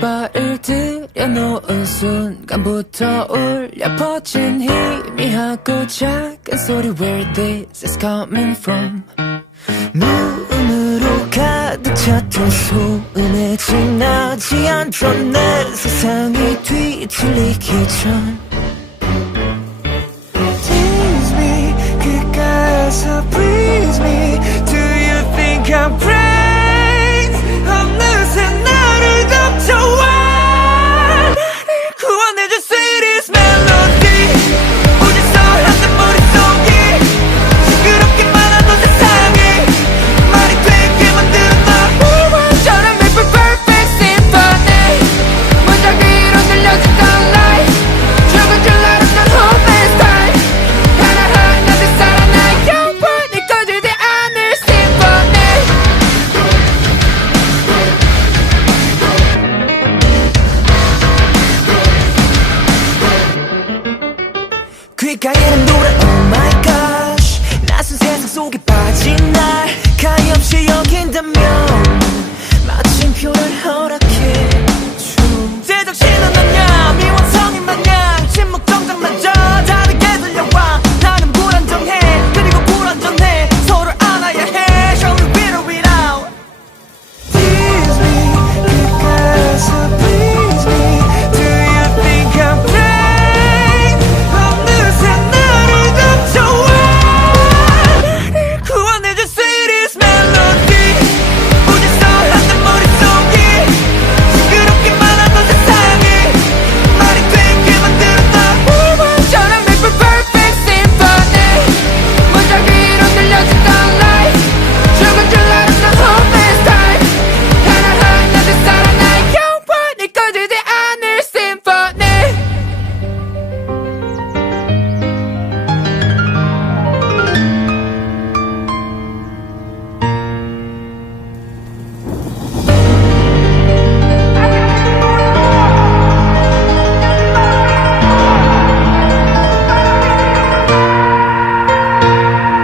발을 들여놓은 순간부터 울려 퍼진 희미하고 작은 소리 Where this is coming from 무음으로 가득 찼던 소음에 지나지 않던 내 세상이 뒤틀리기 전 Tease me 그가에서 please me Do you think I'm crazy 어느새 나를 덮쳐와 나를 구원해줄 sweetest melody 어디서 한단 머릿속이 시끄럽기만 하던 세상이 말이 되게 만드는 너 우원처럼 make a perfect symphony 문장 위로 늘려지던 light 죽은 줄 알았던 hopeless time 하나하나 내 살아나 영원히 꺼지지 않을 symphony 귓가에는 노래 oh my gosh 낯선 세상 속에 빠진 날 가엾이 여긴다면 마침표를 허락해줘 제정신은 아냐 미완성인 마냥 침묵 정장마저 다르게 들려와 나는 불안정해 그리고 불안전해 서로를 안아야 해 Show me better without Tease me 그가에서 please me Do you think I'm crazy 어느새 나를 덮쳐와 나를 구원해줄 sweetest melody 어디서 한단 머릿속이 시끄럽기만 하던 세상이 말이 되게 만드는 너 우원처럼 make a perfect symphony 문장 위로 늘려지던 light 죽은 줄 알았던 hopeless time 하나하나 내 살아나 영원히 꺼지지 않을 symphony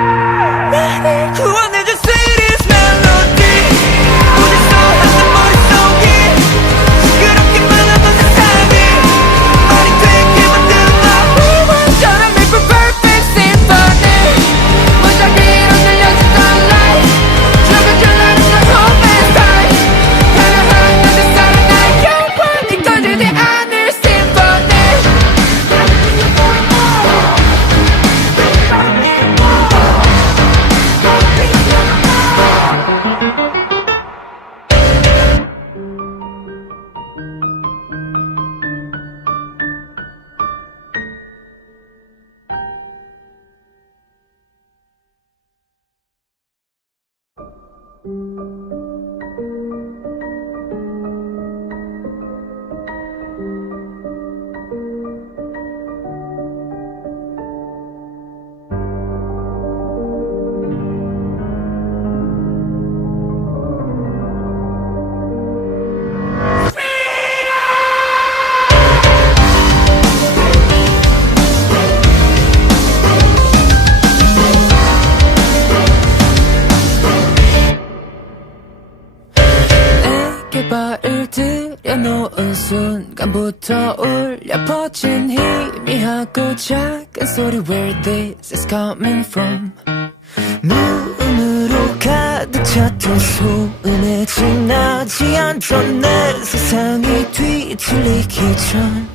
나를 구원해줄 sweetest melody 어디서 한단 머릿속이 시끄럽기만 하던 세상이 말이 되게 만드는 너 우원처럼 make a perfect symphony 문장 위로 늘려지던 light 죽은 줄 알았던 hopeless time 하나하나 내 살아나 영원히 꺼지지 않을 symphony 내게 발을 들여놓은 순간부터 울려 퍼진 희미하고 작은 소리 Where this is coming from 무음으로 가득 찼던 소음에 지나지 않던 내 세상이 뒤틀리기 전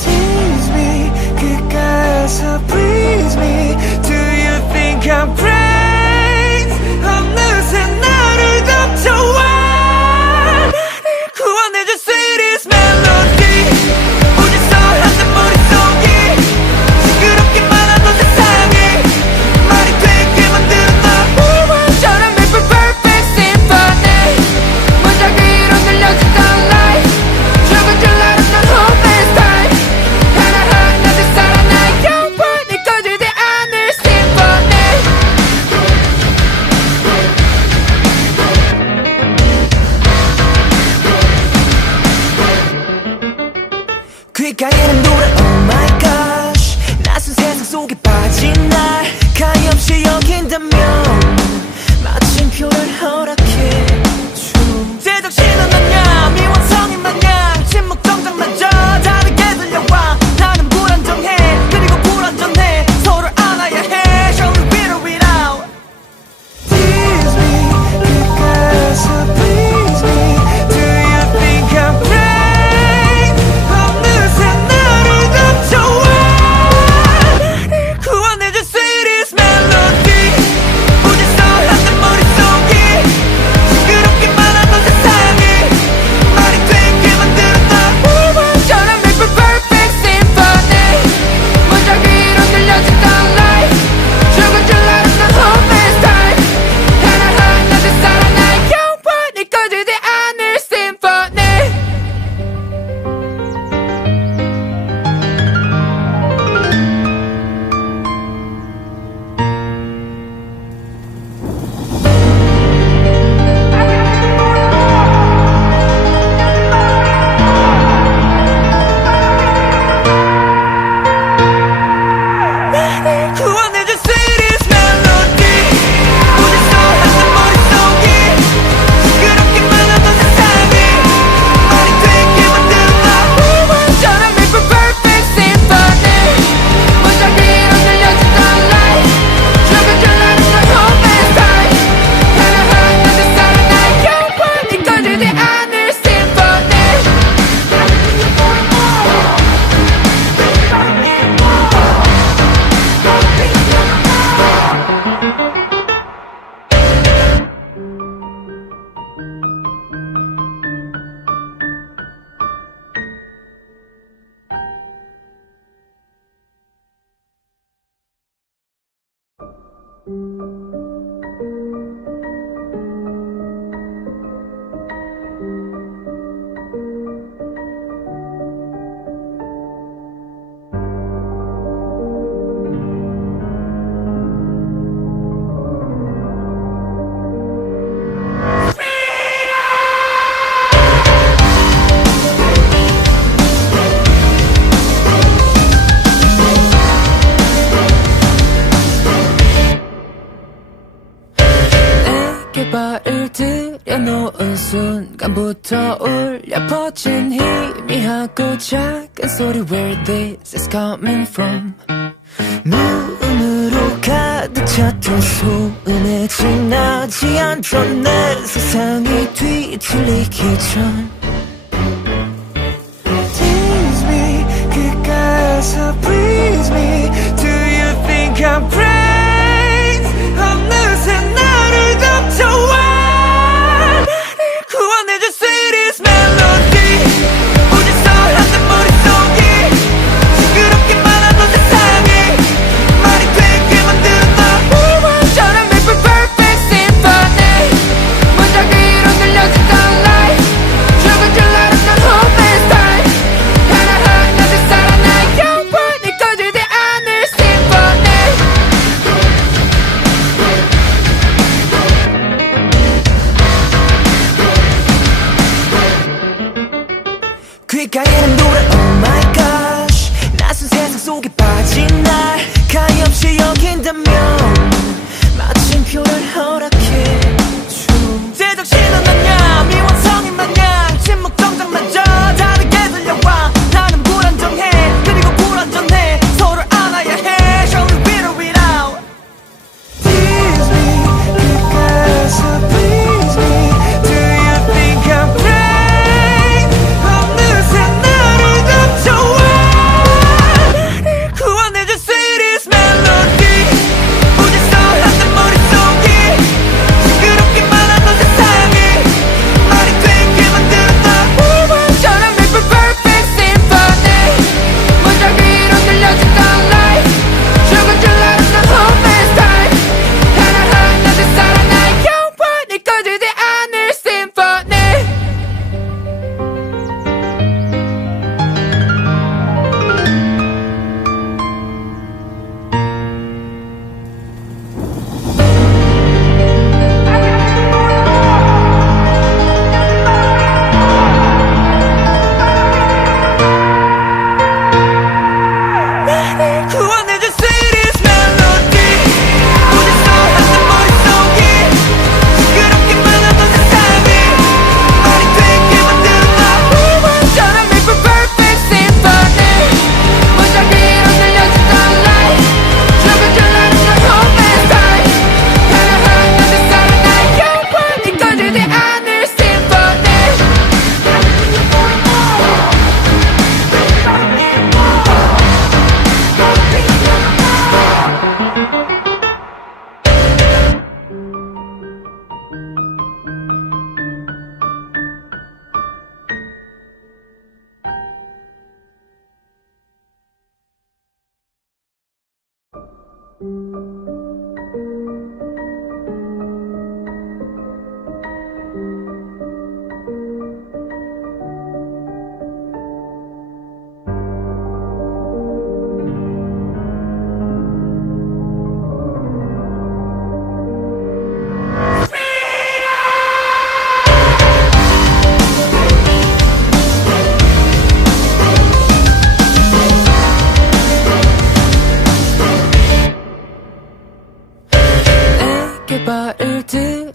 Tease me 그가에서 please me Do you think I'm crazy 어느새 나를 덮쳐와 나를 구원해줄 sweetest melody 어디서 한단 머릿속이 시끄럽기만 하던 세상이 말이 되게 만드는 너 우원처럼 make a perfect 귓가에는 노래 Oh my gosh 낯선 세상 속에 빠진 날 가엾이 여긴다면 마침표를 허락해줘 제정신은 아냐 미완성인 마냥 침묵 정장마저 다르게 들려와 나는 불안정해 그리고 불안전해 서로를 알아야 해 Show me real it out Tease me 끝까지 please me Do you think I'm great 어느새 나를 덮쳐와 나를 구원해줄 sweetest melody 부질서 한내 머릿속이 시끄럽기만 하던 세상이 말이 되게 만들었다 우물처럼 make for perfect symphony 문장 위로 들려지던 light 죽은 줄 알았던 home is time 하나하나 내 사랑 나의 영원히 꺼지지 않을 symphony 나를 구원해줄 sweetest melody 부질서 한내 머릿속이 시끄럽기만 하던 세상이 말이 되게 만들었다 우물처럼 make for perfect symphony 문장 위로 들려지던 light 죽은 줄 알았던 home is time 하나하나 내 사랑 나의 영원히 꺼지지 않을 symphony 내게 발을 들여놓은 순간부터 울려 퍼진 희미하고 작은 소리 Where this is coming from 무음으로 가득 찼던 소음에 지나지 않던 내 세상이 뒤틀리기 전 Tease me 끝까지 please me Do you think I'm great 어느새 나를 덮쳐와 나를 구원해줄 sweetest melody 부질서 한내 머릿속이 시끄럽기만 하던 세상이 말이 되게 만들었다 우물처럼 make for perfect symphony 문장 위로 들려지던 light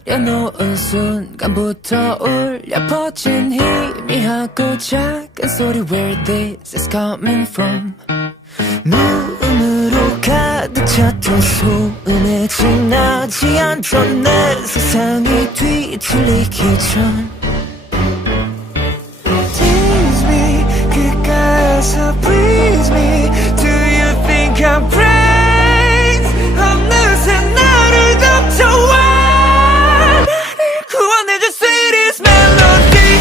들여놓은 순간부터 울려 퍼진 희미하고 작은 소리 Where this is coming from 무음으로 가득 찼던 소음에 지나지 않던 내 세상이 뒤틀리기 전 Tease me 그가에서 please me Do you think I'm crazy 어느새 나를 덮쳐와 나를 구원해줄 sweetest melody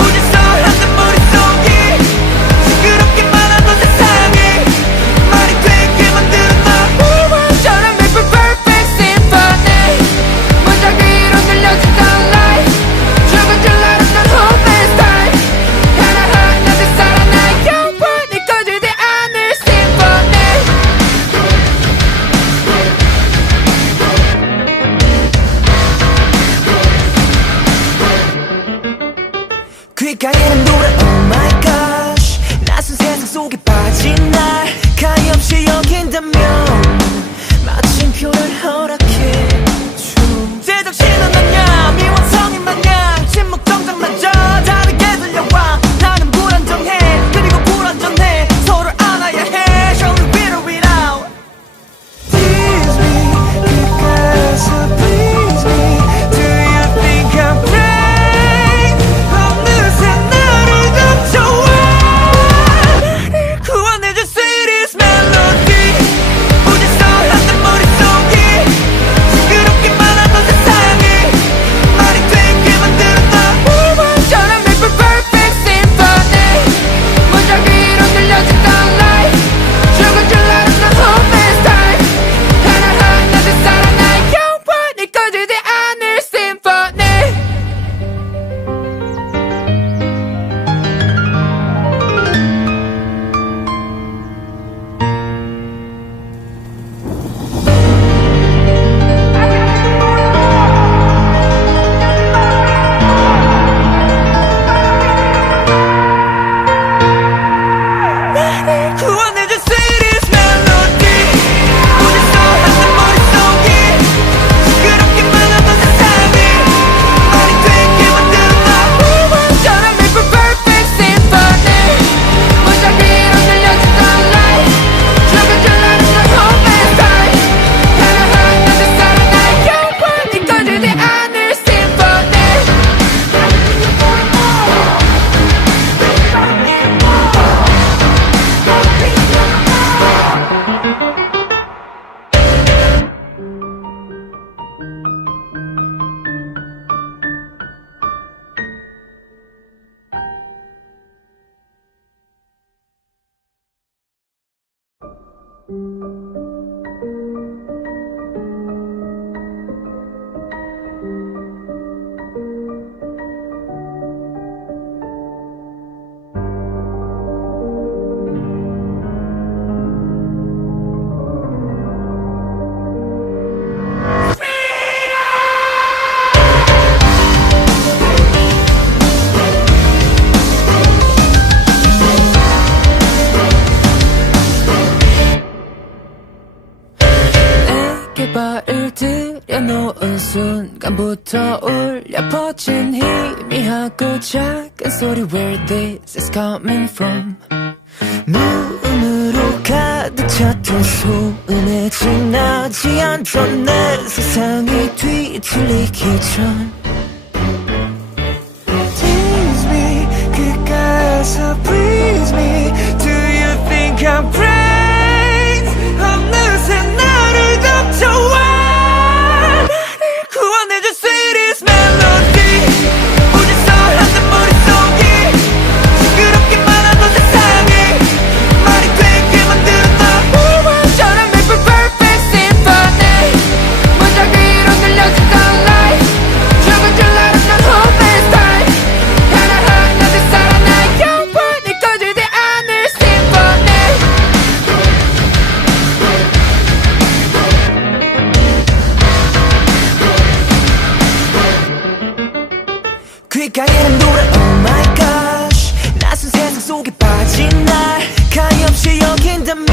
어디서 하는 머릿속이 시끄럽기만 하던 세상이 말이 되게 만드는 너 우물처럼 make for perfect symphony 문장 위로 들려주던 light 죽은 줄 알았던 hopeless time 하나하나 내 살아나 영원히 꺼지지 않을 symphony 귓가에는 노래 Oh my gosh 낯선 세상 속에 빠진 날 가엾이 여긴다면 마침표를 허락해 줘 제정신은 아냐 미완성인 마냥 침묵 정장마저 다르게 들려와 나는 불안정해 그리고 불안전해 서로를 안아야 해 Show me better without Tease me 그가에서 please me Do you think I'm crazy 어느새 나를 덮쳐와 나를 구원해줄 sweetest melody 어디서 하는 머릿속이 시끄럽기만 하던 세상이 말이 되게 만드는 너 우물처럼 make for perfect symphony 문장 위로 들려주던 light 죽은 줄 알았던 hopeless time 하나하나 내 살아나 영원히 꺼지지 않을 symphony 나를 구원해줄 sweetest melody 어디서 하는 머릿속이 시끄럽기만 하던 세상이 말이 되게 만드는 너 우물처럼 make for perfect symphony 문장 위로 들려주던 light 죽은 줄 알았던 hopeless time 하나하나 내 살아나 영원히 꺼지지 않을 symphony 내게 발을 들여놓은 순간부터 울려 퍼진 희미하고 작은 소리 Where this is coming from 무음으로 가득 찼던 소음에 지나지 않던 내 세상이 뒤틀리기 전 Tease me 그가에서 please me Do you think I'm crazy 어느새 나를 덮쳐와 나를 구원해줄 sweetest melody 어디서 하는 머릿속이 시끄럽기만 하던 세상이 말이 되게 만드는 너 우물처럼 make for perfect symphony 문장 위로 들려주던 light 죽은 줄 알았던 hopeless time 하나하나 내 살아나 영원히 꺼지지 않을 symphony 귓가에는 노래 Oh my gosh 낯선 세상 속에 빠진 날 가엾이 여긴다면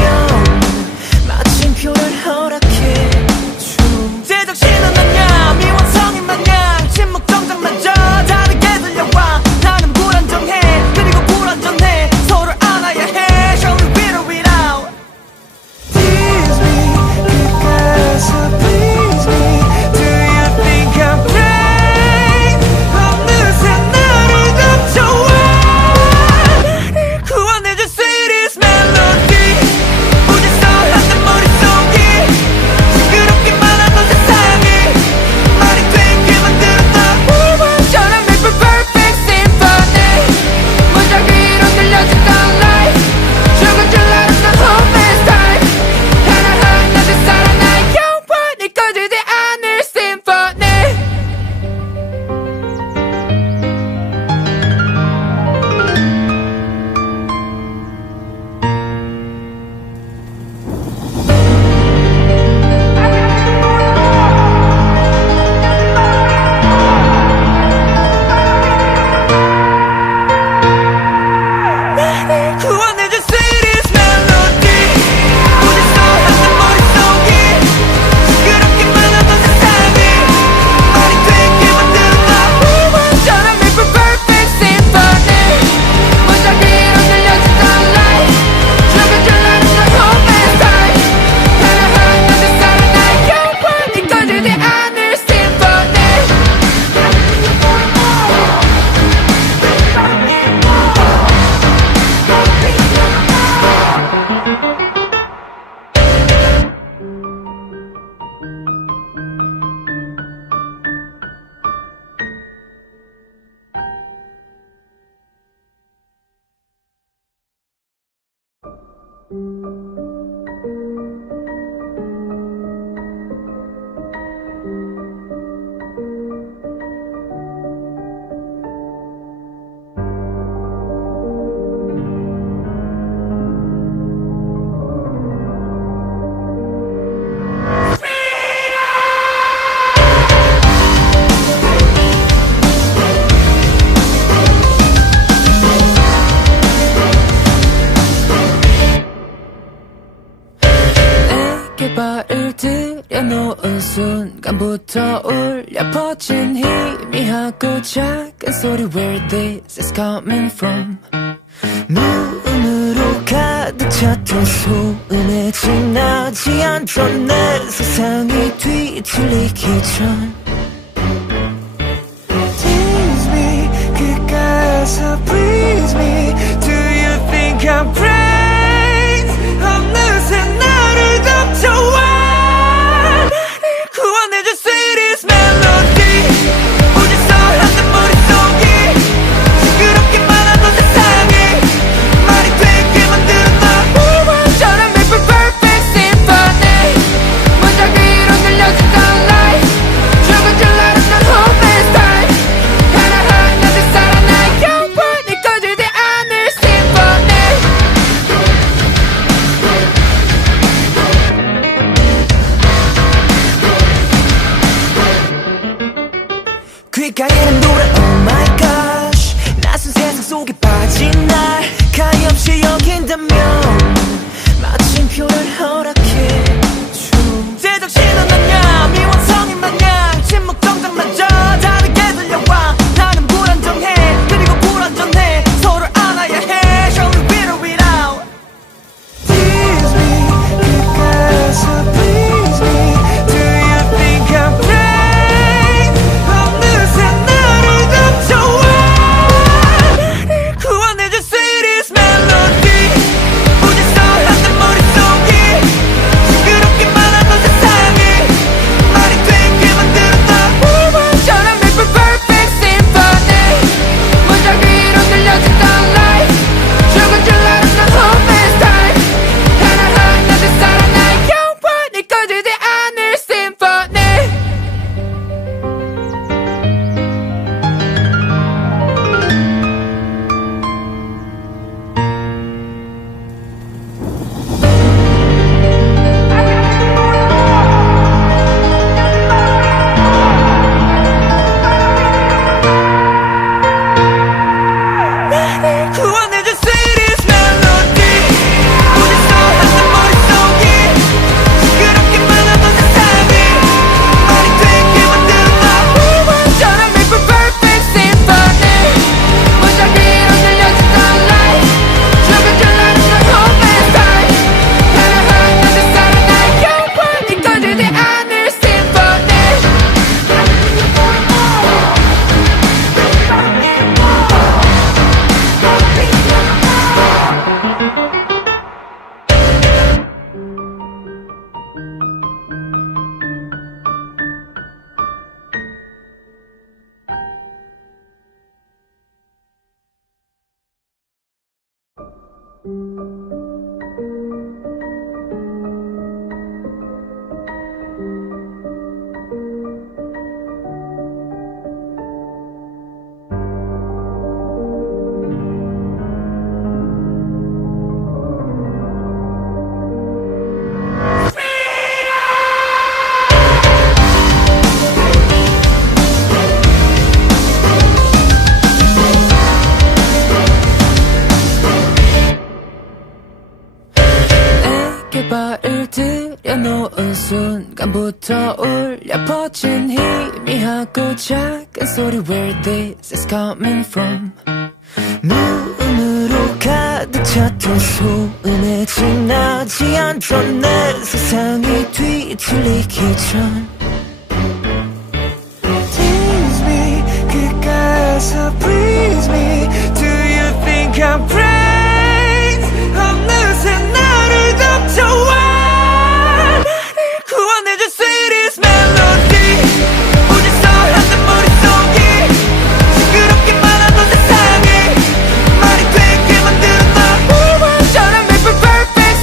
마침표를 허락해 줘 제정신은 아냐 미완성인 발을 들여놓은 순간부터 울려 퍼진 희미하고 작은 소리 Where this is coming from 무음으로 가득 찼던 소음에 지나지 않던 내 세상이 뒤틀리기 전 Tease me 그가서 please me Do you think I'm crazy 어느새 나를 덮쳐와 나를 구원해줄 sweetest melody 오직서 한단 머릿속이 시끄럽기만 하던 세상이 말이 되게 만드는 너 우물처럼 make for perfect symphony 문장 위로 늘려지던 light 죽은 줄 알았던 hopeless time 하나하나 내 살아나 영원히 꺼지지 않을 symphony 귓가에는 노래 oh my gosh 낯선 세상 속에 빠진 날 가엾이 여긴다면 마침표를 허락해줘 제정신은 아냐 미완성인 마냥 침묵 정장마저 다르게 들려와 나는 불안정해 그리고 불안전해 서로를 안아야 해 Show me with or without Tease me 그가서 please me Do you think I'm crazy 어느새 나를 덮쳐와 나를 구원해줄 sweetest melody 오직서 한단 머릿속이 시끄럽기만 하던 세상이 말이 되게 만드는 너 우물처럼 make for perfect symphony 문장 위로 늘려지던 light 죽은 줄 알았던 hopeless time 하나하나 내 살아나 영원히 꺼지지 않을 symphony 구원해줄 sweetest melody 오직서 한단 머릿속이 시끄럽기만 하던 세상이 말이 되게 만드는 너 우물처럼 make for perfect symphony 문장 위로 늘려지던 light 죽은 줄 알았던 hopeless time 하나하나 내 살아나 영원히 꺼지지 않을 symphony 내게 발을 들여놓은 순간부터 울려 퍼진 희미하고 작은 소리 Where this is coming from 무음으로 가득 찼던 소음에 지나지 않던 내 세상이 뒤틀리기 전 Tease me 그가서 please me Do you think I'm crazy 어느새 나를 덮쳐와 나를 구원해줄 sweetest melody 오직서 한단 머릿속이 시끄럽기만 하던 세상이 말이 되게 만드는 너 우물처럼 make for perfect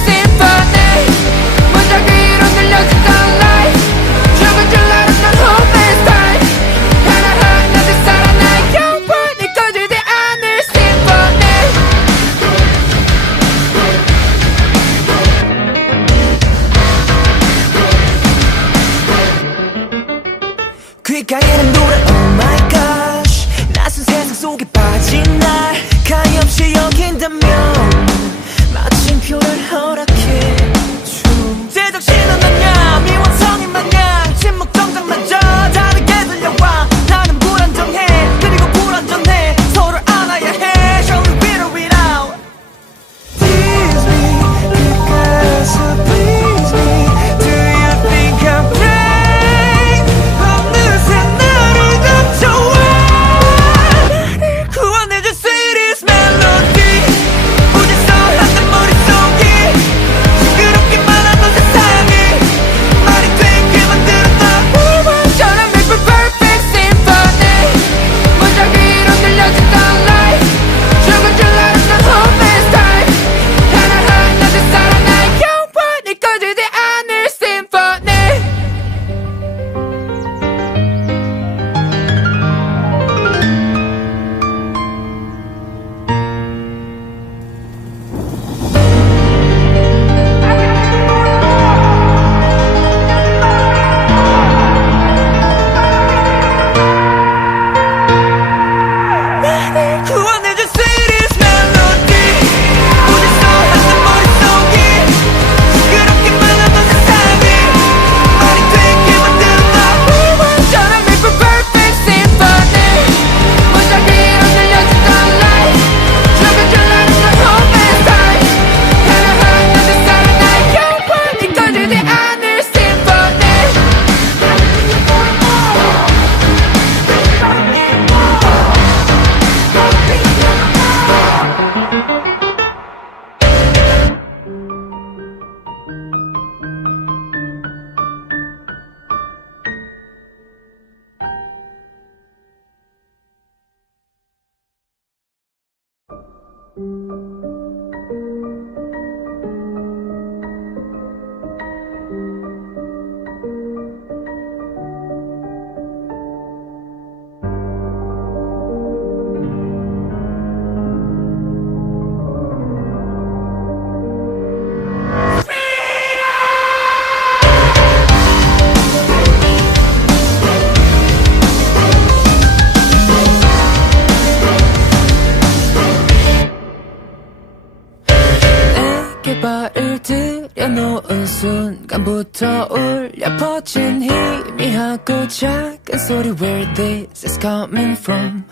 내게 발을 들여놓은 순간부터 울려 퍼진 희미하고 작은 소리 Where this is coming from.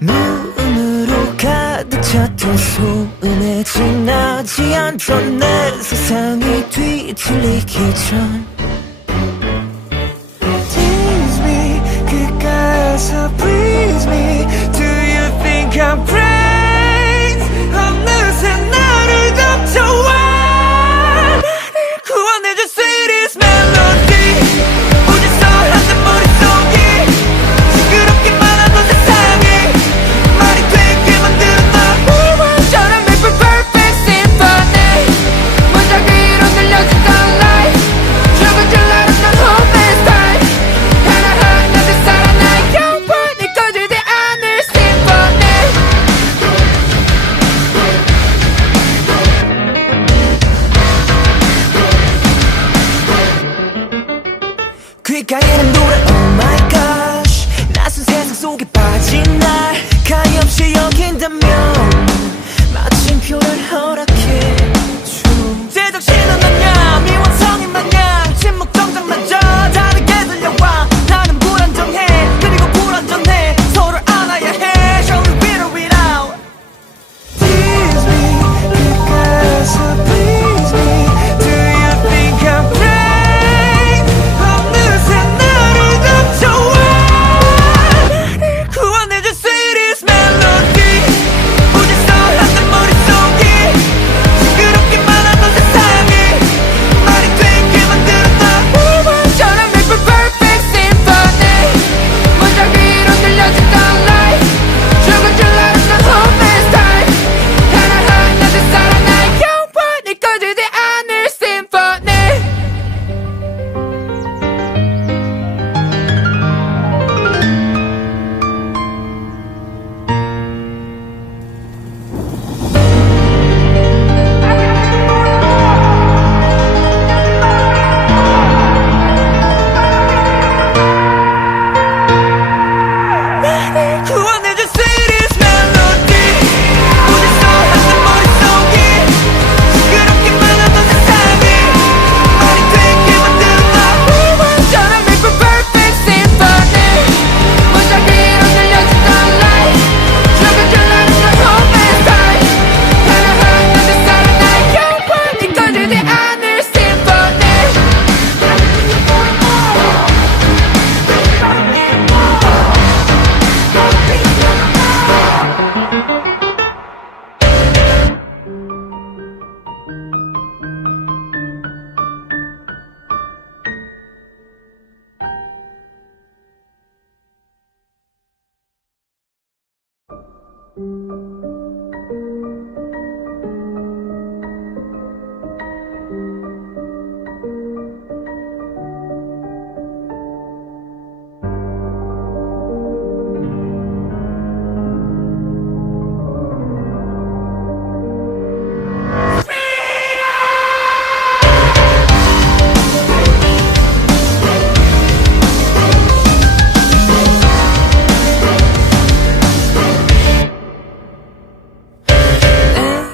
무음으로 가득 찼던 소음에 지나지 않던 내 세상이 뒤틀리기 전 Tease me 그가에서 please me Do you think I'm crazy 어느새 나를 덮쳐와 나를 구원해줄 sweetest melody 어디서 한단 머릿속이 시끄럽기만 하던 세상이 말이 되게 만드는 너 우물처럼 make a perfect symphony 문장 위로 들려주던 light 죽은 줄 알았던 hopeless time 하나하나 내 살아나 영원히 꺼지지 않을 symphony. 귓가에는 노래 Oh my gosh 낯선 세상 속에 빠진 날 가엾이 여긴다면 마침표를 허락해줘 제정신은 아냐 미완성인 마냥 침묵 정장마저 다르게 들려와 나는 불안정해 그리고 불안정해 서로를 안아야 해 Show me with or without Tease me 그가에서 please me Do you think I'm crazy 어느새 나를 덮쳐와 나를 구원해줄 sweetest melody 어디서 한단 머릿속이 시끄럽기만 하던 세상이 말이 되게 만드는 너 우물처럼 make a perfect symphony 문장 위로 들려주던 light 죽은 줄 알았던 hopeless time 하나하나 내 살아나 영원히 꺼지지 않을 symphony. 구원해줄 sweetest melody 어디서 한단 머릿속이 시끄럽기만 하던 세상이 말이 되게 만드는 너 우물처럼 make a perfect symphony 문장 위로 들려주던 light 죽은 줄 알았던 hopeless time 하나하나 내 살아나 영원히 꺼지지 않을 symphony.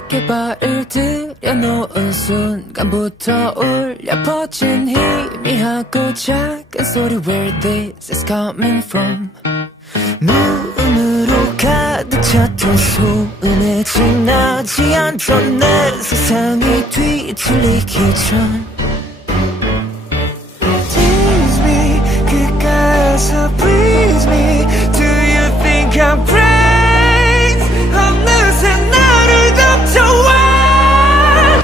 내게 발을 들여놓은 순간부터 울려 퍼진 희미하고 작은 소리 Where this is coming from. 무음으로 가득 찼던 소음에 지나지 않던 내 세상이 뒤틀리기 전 Tease me 그가에서 please me Do you think I'm crazy 어느새 나를 덮쳐와 나를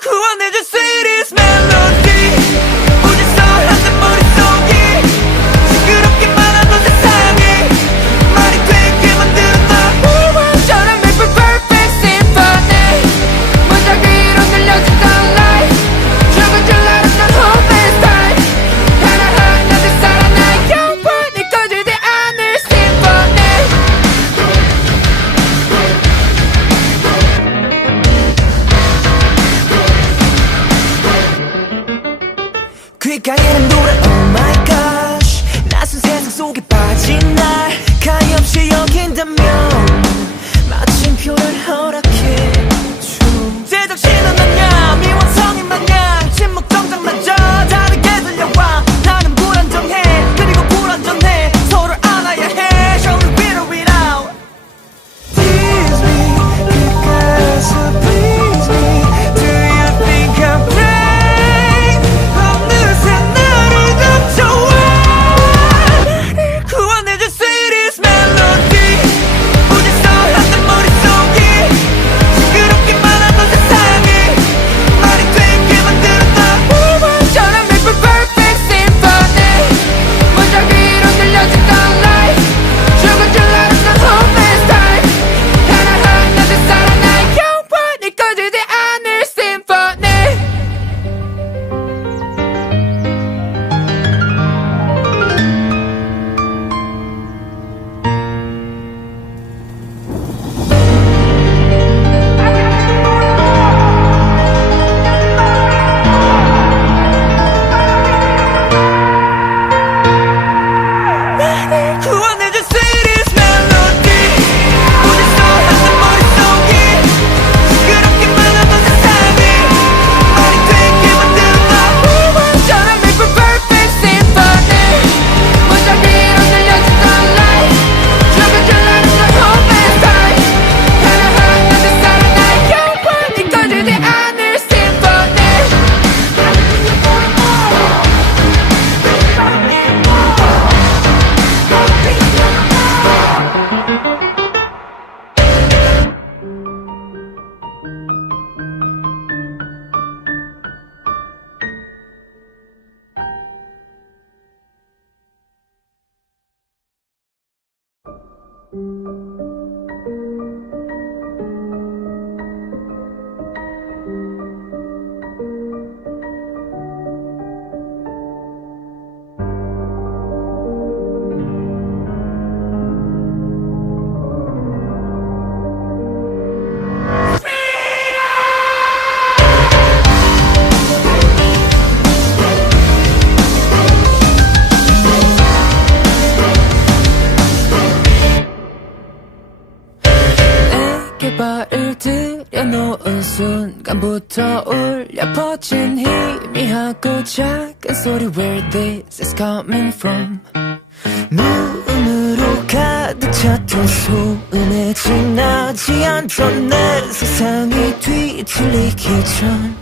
구원해줄 sweetest melody 어디서 한단 머릿속이 시끄럽기만 하던 세상이 말이 되게 만드는 너 우물처럼 make a perfect 빠진 날 가엾이 여긴다면 마침표를 허락해줘. 제정신은 아냐 미완성인 마냥 침묵 정장마저 다르게 들려와. 나는 불안정해 그리고 불안전해 서로를 안아야 해. Show me beat it out. Tease me 끝까지 please me. Do you think I'm great? 어느새 나를 덮쳐와. 나를 구원해줄 sweetest melody. 무질서한 내 머릿속이 시끄럽기만 하던 세상이 말이 되게 만들었다. 우물처럼 예쁜 perfect symphony 문장 위로 들려지던 light 죽은 줄 알았던 hopeless time 하나하나 내 사랑 나의 영원히 꺼지지 않을 symphony. 구원해줄 sweetest melody. 무질서한 내 머릿속이 시끄럽기만 하던 세상이 말이 되게 만들었다. 우물처럼 예쁜 perfect symphony 문장 위로 들려지던 light 죽은 줄 알았던 hopeless time 하나하나 내 사랑 나의 영원히 꺼지지 않을 symphony. 내게 발을 들여놓은 순간부터 울려 퍼진 희미하고 작은 소리 Where this is coming from. 무음으로 가득 찼던 소음에 지나지 않던 내 세상이 뒤틀리기 전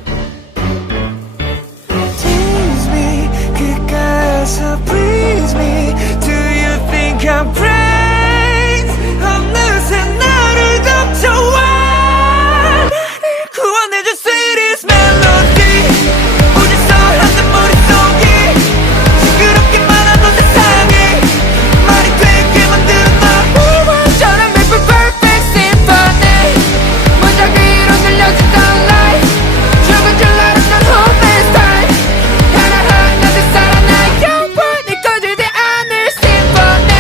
Tease me 끝까지 please me. Do you think I'm great? 어느새 나를 덮쳐와. 나를 구원해줄 sweetest melody. 무질서한 내 머릿속이 시끄럽기만 하던 세상이 말이 되게 만들었다. 우물처럼 예쁜 perfect symphony 문장 위로 들려지던 light 죽은 줄 알았던 hopeless time 하나하나 내 사랑 나의 영원히 꺼지지 않을 symphony.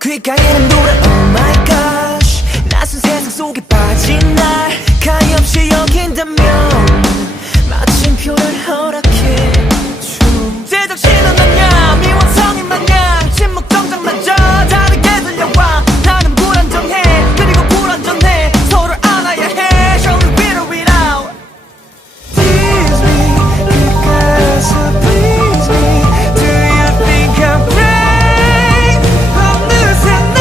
귓가에는 노래 oh my gosh. 낯선 세상 속에 빠진 날 가엾이 여긴다면 마침표를 허락해줘. 제정신은 아냐 미완성인 마냥 침묵 정장마저 다르게 들려와. 나는 불안정해 그리고 불안전해 서로를 안아야 해. Show me beat it out. Tease me 끝까지 please me. Do you think I'm great? 어느새 나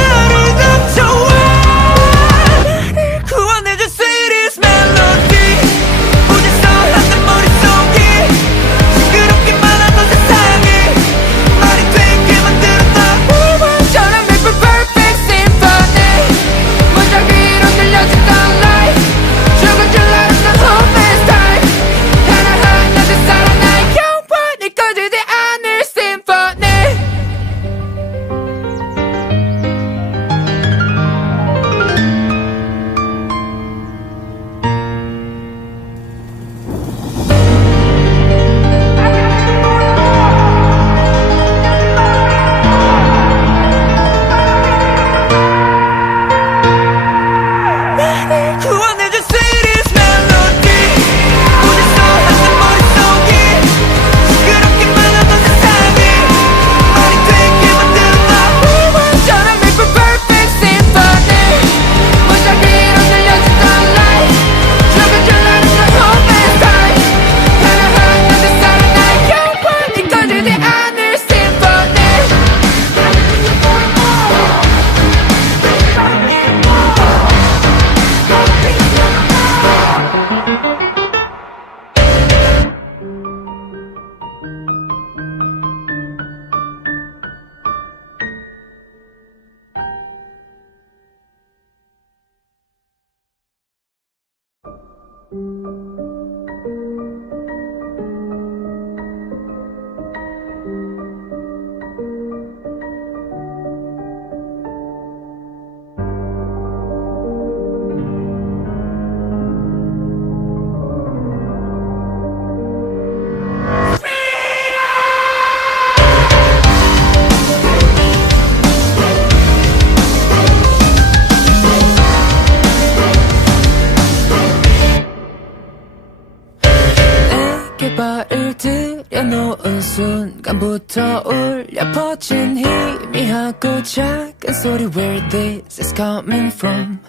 내게 발을 들여놓은 순간부터 울려 퍼진 희미하고 작은 소리 Where this is coming from.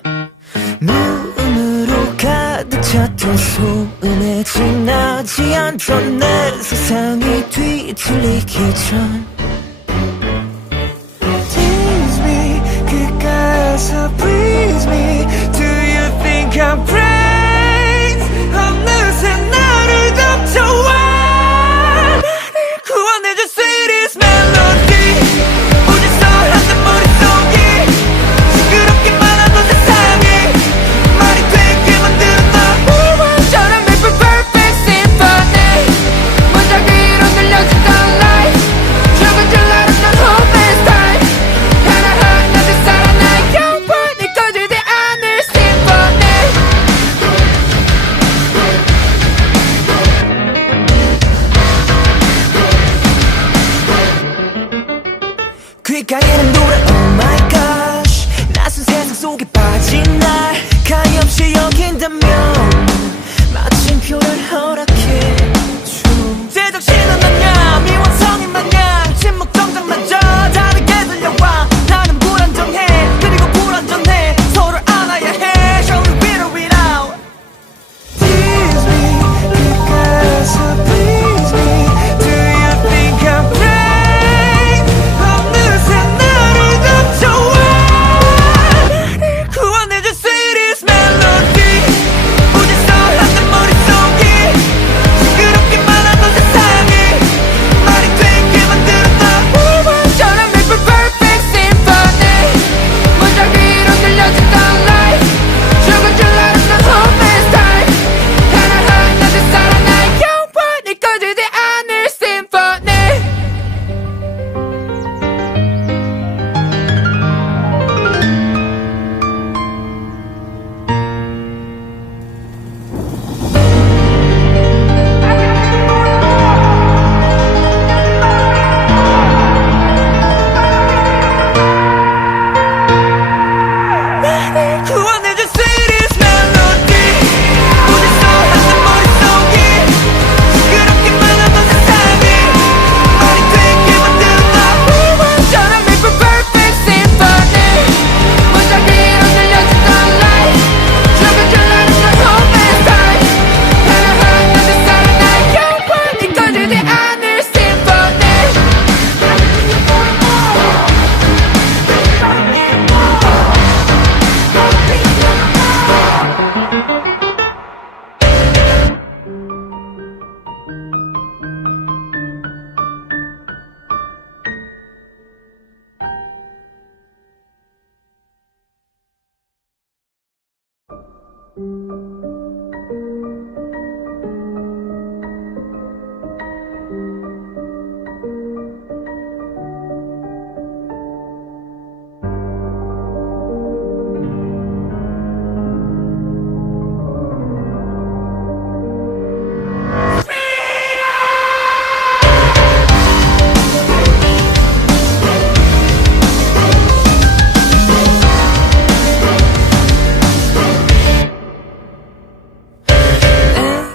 무음으로 가득 찼던 소음에 지나지 않던 내 세상이 뒤틀리기 전 Tease me 그가서 please me Do you think I'm crazy 어느새 나를 덮쳐와 나를 구원해줄 sweetest melody 어디서 한단 머릿속이 시끄럽기만 하던 세상이 말이 되게 만들었나 처럼 make a perfect symphony 무작 위로 들려주던 light 죽은 줄 알았던 hopeless time 하나하나 내 살아나 영원히 꺼지지 않을 symphony. 귓가에는 노래 Oh my gosh 낯선 세상 속에 빠진 날 가엾이 여긴다면 마침표를 허락해 줘 제정신은 아냐 미완성인 마냥 침묵 정장마저 다르게 들려와 나는 불안정해 그리고 불완전해 서로를 안아야 해 Show me better without Tease me 그가서 please me Do you think I'm crazy 어느새 나를 덮쳐와 나를 구원해줄 sweetest melody 어디서 한단 머릿속이 시끄럽기만 하던 세상이 말이 되게 만들었나 처럼 make a perfect symphony 무작 위로 들려주던 light 죽은 줄 알았던 hopeless time 하나하나 내 살아나 영원히 꺼지지 않을 symphony. 구원해줄 sweetest melody 어디서 한단 머릿속이 시끄럽기만 하던 세상이 말이 되게 만들었나 처럼 make a perfect symphony 무작 위로 들려주던 light 죽은 줄 알았던 hopeless time 하나하나 내 살아나 영원히 꺼지지 않을 symphony.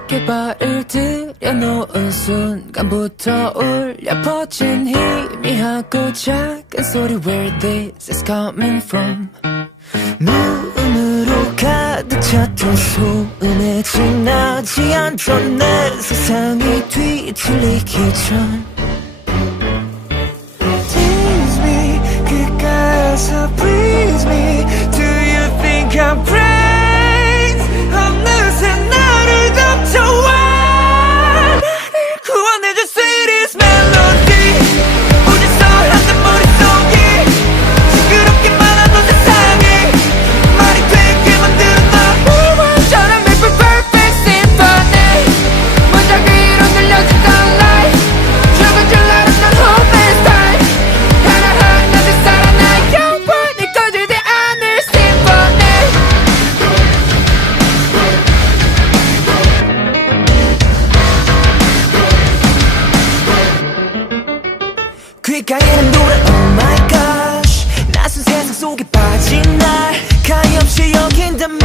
내게 발을 들여놓은 순간부터 울려 퍼진 희미하고 작은 소리 Where this is coming from. 무음으로 가득 찼던 소음에 지나지 않던 내 세상이 뒤틀리기 전 Tease me 그가서 please me Do you think I'm crazy 어느새 나를 덮쳐와 나를 구원해줄 sweetest melody 어디서 한단 머릿속이 시끄럽기만 하던 세상이 말이 되게 만들었나 처럼 make a perfect 귓가에는 노래 Oh my gosh 낯선 세상 속에 빠진 날 가엾이 여긴다면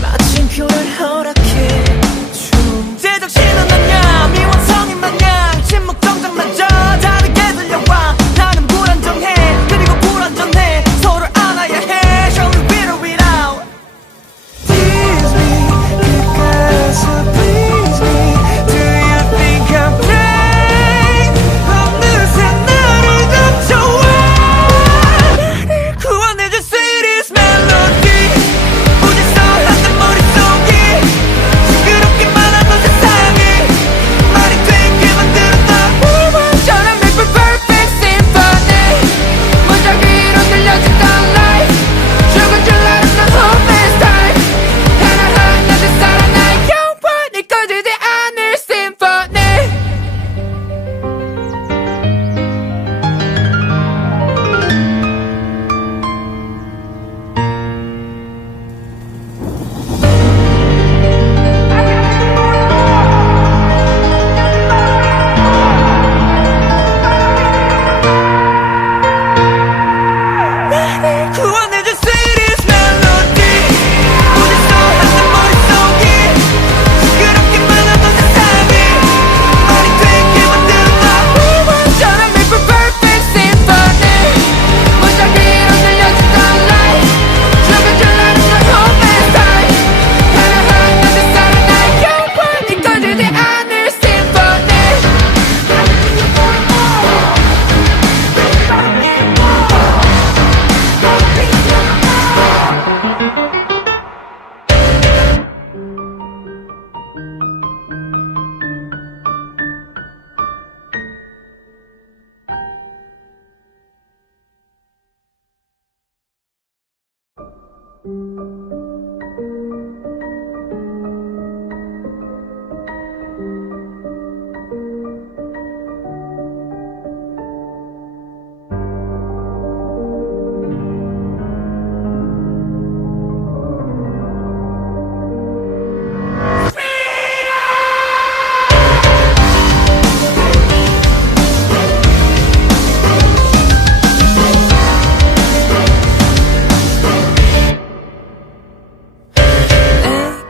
마침표를 허락해 줘 제정신은 아냐 미완성인 마냥 침묵 정장마저 다르게 들려와 나는 불안정해 그리고 불완전해 서로를 안아야 해 Show me with or without Tease me 끝까지 please me Do you think I'm great 어느새 나를 덮쳐와 나를 구원해줄 sweetest melody 무질서 한단 머릿속이 시끄럽기만 하던 세상이 말이 되게 만들었다 우물처럼 make for perfect symphony 무작위로 들려주던 light 죽은 줄 알았던 hopeless time 하나하나 내 살아나 영원히 꺼지지 않을 symphony 구원해줄 sweetest melody 무질서 한단 머릿속이 시끄럽기만 하던 세상이 말이 되게 만들었다 우물처럼 make for perfect symphony 무작위로 들려주던 light 죽은 줄 알았던 hopeless time 하나하나 내 살아나 영원히 꺼지지 않을 symphony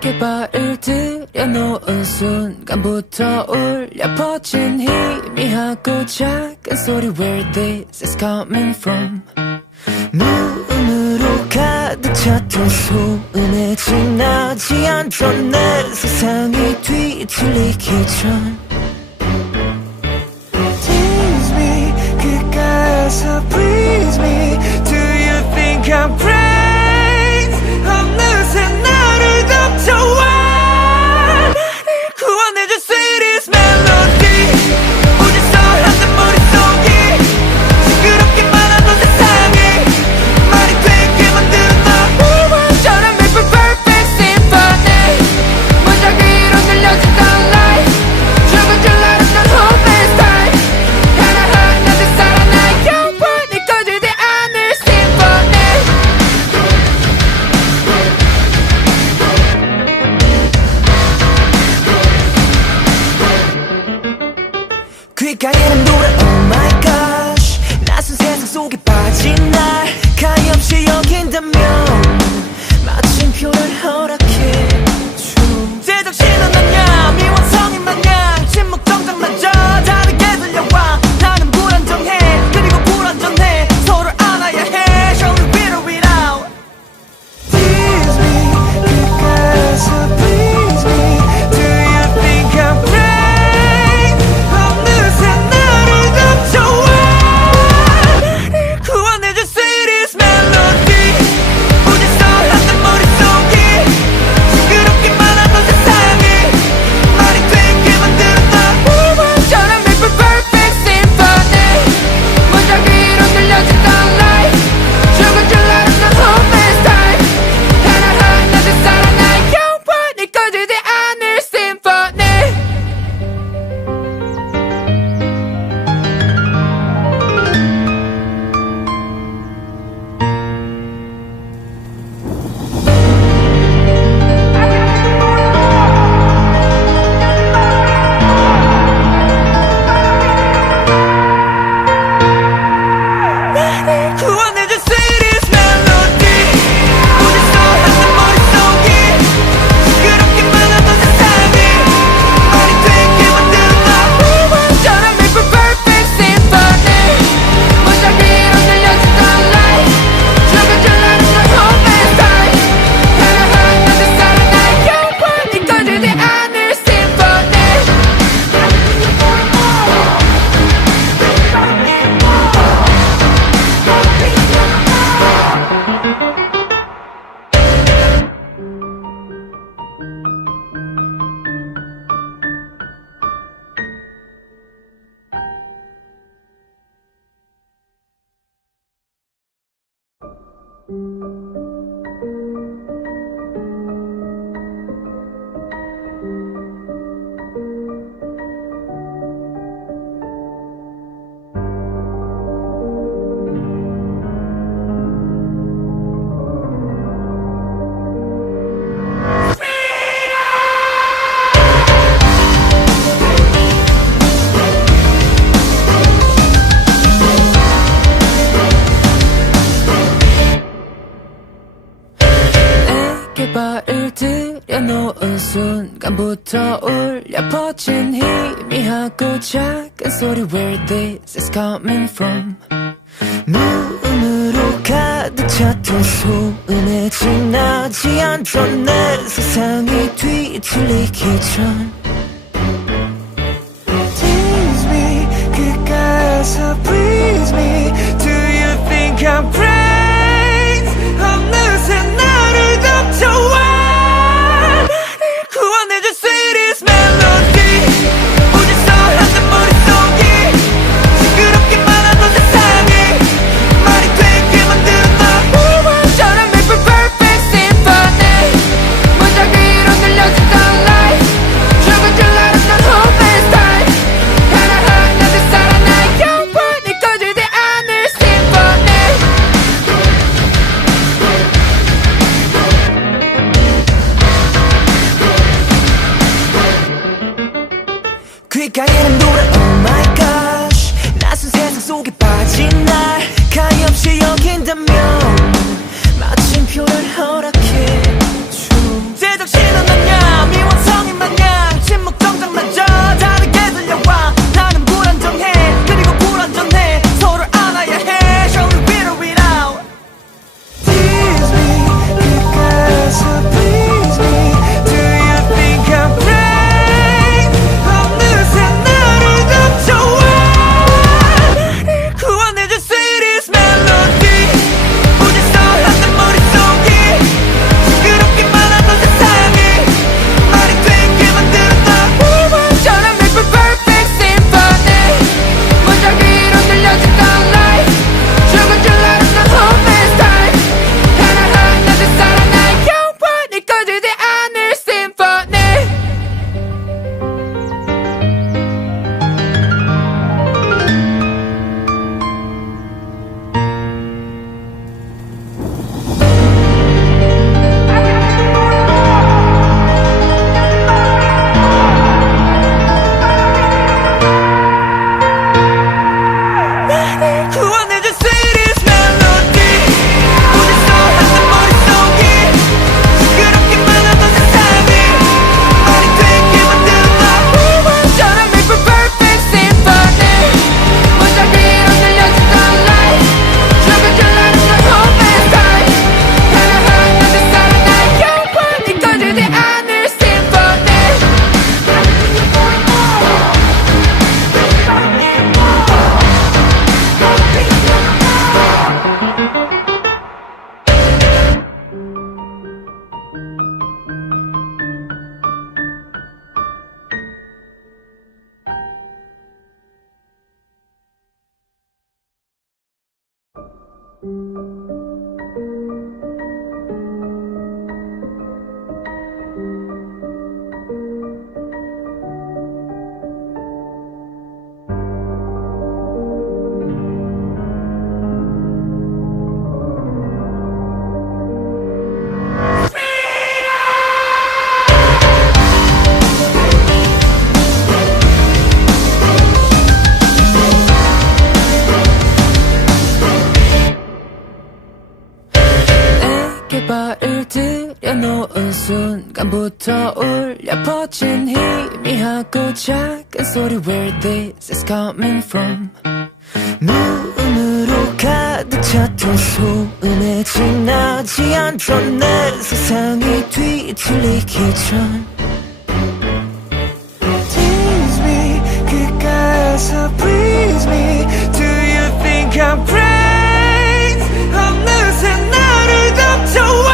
내게 발을 들여놓은 순간부터 울려 퍼진 희미하고 작은 소리 Where this is coming from 무음으로 가득 찼던 소음에 지나지 않던 내 세상이 뒤틀리기 전 Tease me 끝까지 please me Do you think I'm great 어느새 나를 덮쳐와 나를 구원해줄 sweetest melody 무질서 한단 머릿속이 시끄럽기만 하던 세상이 말이 되게 만들었다 우물처럼 make for perfect symphony 무작위로 들려주던 light 죽은 줄 알았던 hopeless time 하나하나 내 살아나 영원히 꺼지지 않을 symphony 귓가에는 노래 Oh my gosh 낯선 세상 속에 빠진 날 가엾이 여긴다면 마침표를 허락해 줘 제정신은 아냐 미완성인 마냥 침묵 정장마저 다르게 들려와 나는 불안정해 그리고 불완전해 서로를 안아야 해 Show me with or without Tease me 끝까지 please me Do you think I'm great 어느새 나를 들여놓은 순간부터 울려 퍼진 희미하고 작은 소리 Where this is coming from. 무음으로 가득 찼던 소음에 지나지 않던 내 세상이 뒤틀리기 전 Tease me 그가에서 please me Do you think I'm crazy 어느새 나를 덮쳐와 나를 구원해줄 sweetest melody 어디서 하는 머릿속이 시끄럽기만 하던 세상이 말이 되게 만드는 처럼 make for perfect symphony 문장 위로 늘려지던 light 죽은 줄 알았던 hopeless time 하나하나 내 살아나 영원히 꺼지지 않을 symphony. 귓가에는 노래 oh my gosh 낯선 세상 속에 빠진 날 가엾이 여긴다면 마침표를 허락해 줘 제정신은 아냐 미완성인 마냥 침묵 정장마저 다르게 들려와 나는 불안정해 그리고 불완전해 서로를 안아야 해 Show me beat it out Tease me 그가에서 please me Do you think I'm crazy 어느새 나를 덮쳐와 나를 구원해줄 sweetest melody 어디서 하는 머릿속이 시끄럽기만 하던 세상이 말이 되게 만드는 처럼 make for perfect symphony 문장 위로 늘려지던 light 죽은 줄 알았던 hopeless time 하나하나 내 살아나 영원히 꺼지지 않을 symphony. 구원해줄 sweetest melody 어디서 하는 머릿속이 시끄럽기만 하던 세상이 말이 되게 만드는 처럼 make for perfect symphony 문장 위로 늘려지던 light 죽은 줄 알았던 hopeless time 하나하나 내 살아나 영원히 꺼지지 않을 symphony. 내게 발을 들여놓은 순간부터 울려 퍼진 희미하고 작은 소리 Where this is coming from. 무음으로 가득 찼던 소음에 지나지 않던 내 세상이 뒤틀리기 전 Tease me 그가에서 please me Do you think I'm crazy 어느새 나를 덮쳐와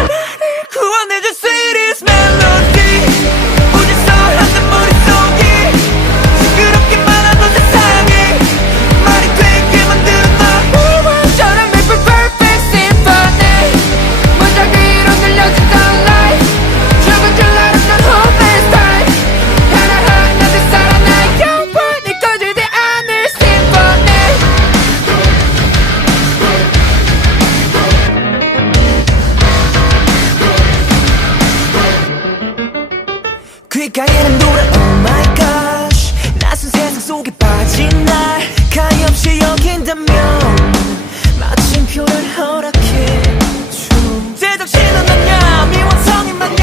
나를 구원해줄 sweetest melody 어디서 하는 머릿속이 시끄럽기만 하던 세상이 말이 되게 만드는 처럼 make for perfect symphony 문장 위로 늘려지던 light 죽은 줄 알았던 hopeless time 하나하나 내 살아나 영원히 꺼지지 않을 symphony. 귓가에는 노래 oh my gosh 낯선 세상 속에 빠진 날 가엾이 여긴다면 마침표를 허락해 줘 제정신은 아냐 미완성인 마냥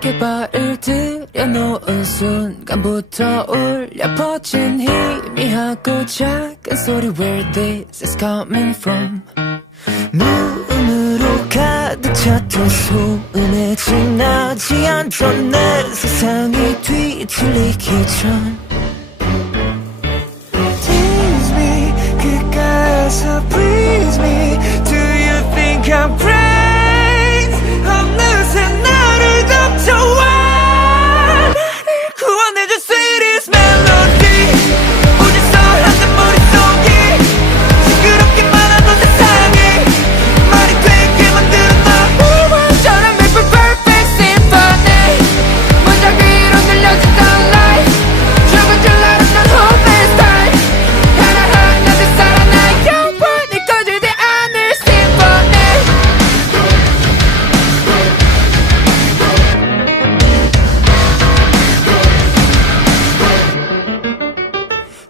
내게 발을 들여놓은 순간부터 울려 퍼진 희미하고 작은 소리 Where this is coming from. 무음으로 가득 찼던 소음에 지나지 않던 내 세상이 뒤틀리기 전 Tease me 그가서 please me Do you think I'm crazy 어느새 나를 덮쳐와 나를 구원해줄 sweetest melody 오직서 한단 머릿속이 시끄럽기만 하던 세상이 말이 되게 만들었나 처럼 make a perfect symphony 문장 위로 늘려지던 light 죽은 줄 알았던 hopeless time 하나하나 내 살아나 영원히 꺼지지 않을 symphony.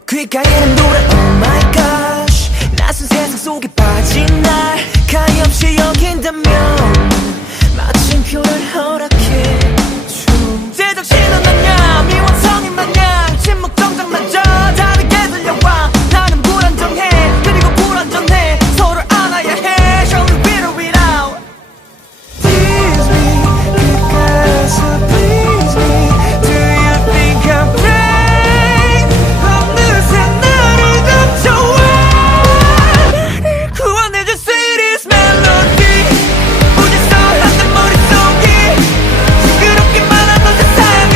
귓가에는 노래 Oh my gosh 낯선 세상 속에 빠진 날 가엾이 여긴다면 마침표를 허락해 줘 제정신은 아냐 미완성인 마냥 침묵 정장마저 다르게 들려와 나는 불안정해 그리고 불안전해 서로를 안아야 해 Show me better without Tease me 그가서 please me Do you think I'm crazy 어느새 나를 덮쳐와 나를 구원해줄 sweetest melody 오직서 한단 머릿속이 시끄럽기만 하던 세상이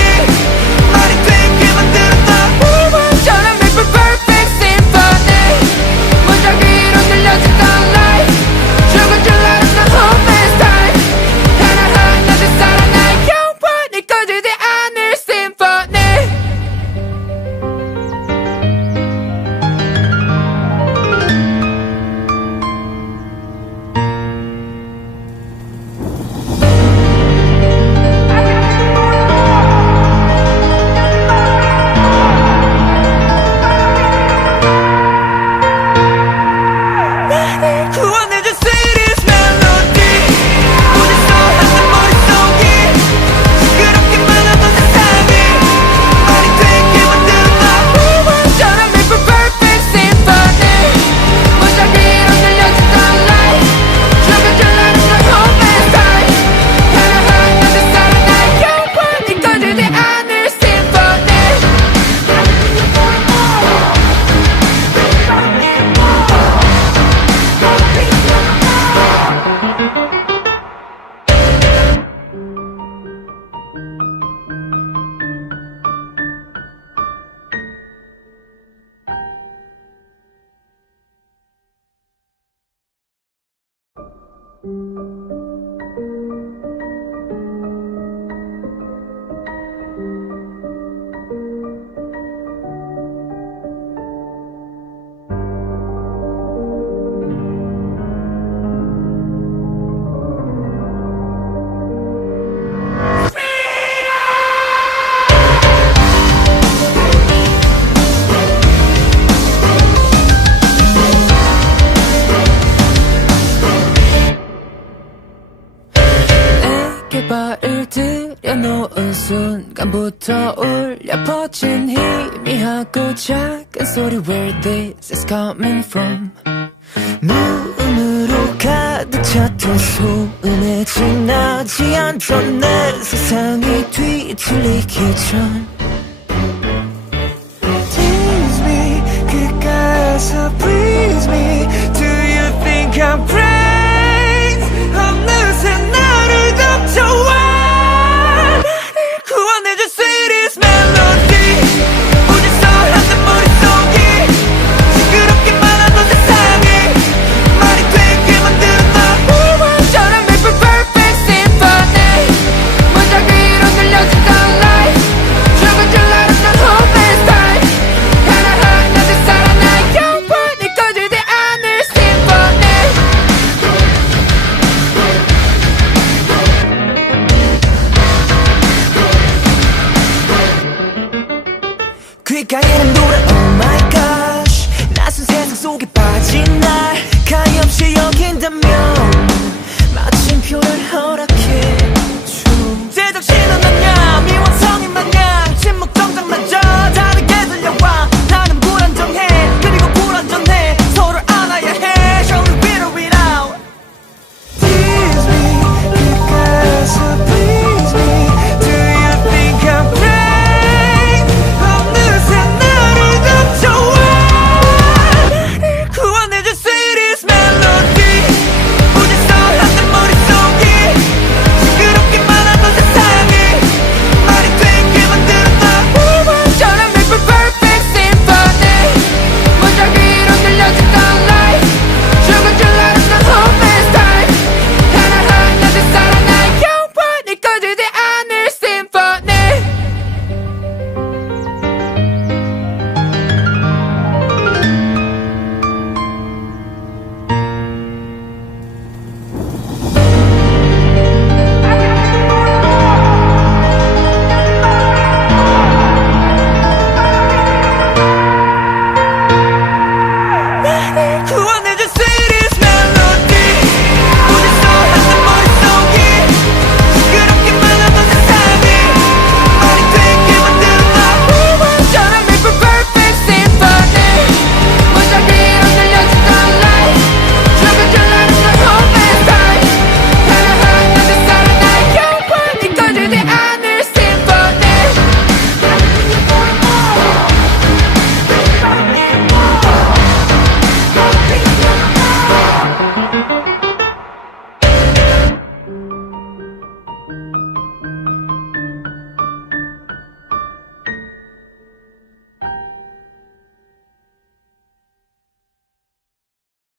말이 되게 만들었나 처럼 make a perfect symphony 문장 위로 늘려지던 light 죽은 줄 알았던 hopeless time 하나하나 내 살아나 영원히 꺼지지 않을 symphony. 구원해줄 sweetest melody 오직서 한단 머릿속이 시끄럽기만 하던 세상이 말이 되게 만들었나 처럼 make a perfect symphony 문장 위로 늘려지던 light 죽은 줄 알았던 hopeless time 하나하나 내 살아나 영원히 꺼지지 않을 symphony. 내게 발을 들여놓은 순간부터 울려 퍼진 희미하고 작은 소리 Where this is coming from. 무음으로 가득 찼던 소음에 지나지 않던 내 세상이 뒤틀리기 전